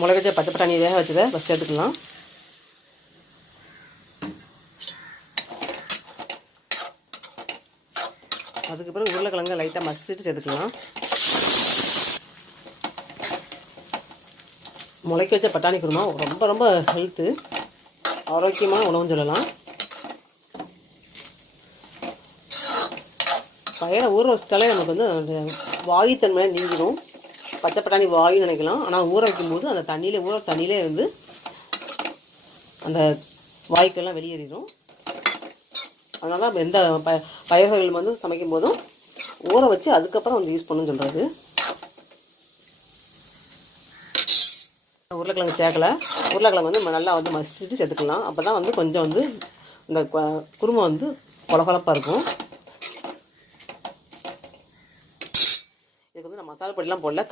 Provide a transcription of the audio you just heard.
மிளகு வச்ச பச்சை பட்டாணி வேக வச்சதை ஃபஸ்ட் சேர்த்துக்கலாம். அதுக்கு பிறகு உருளைக்கிழங்கு லைட்டாக மசிச்சுட்டு சேர்த்துக்கலாம். முளைக்க வச்ச பட்டாணி குருமா ரொம்ப ரொம்ப ஹெல்த்து, ஆரோக்கியமான உணவுன்னு சொல்லலாம். பயிரை ஊற வச்சிட்டாலே நமக்கு வந்து அந்த வாயுத்தன்மை நீங்கிடும். பச்சை பட்டாணி வாயுன்னு நினைக்கலாம், ஆனால் ஊற வைக்கும்போது அந்த தண்ணியிலே வந்து அந்த வாய்க்கெல்லாம் வெளியேறிடும். அதனால தான் எந்த பயிர்கள் வந்து சமைக்கும் போதும் ஊற வச்சு அதுக்கப்புறம் வந்து யூஸ் பண்ணணும்னு சொல்கிறது. உருளைக்கிழங்கு சேர்க்கலை. உருளைக்கிழங்கு வந்து நல்லா வந்து மசிச்சுட்டு சேர்த்துக்கலாம். அப்போ தான் வந்து கொஞ்சம் வந்து இந்த குருமா வந்து கொலகொலப்பாக இருக்கும். இதுக்கு வந்து நான் மசாலா பொடிலாம் போடல.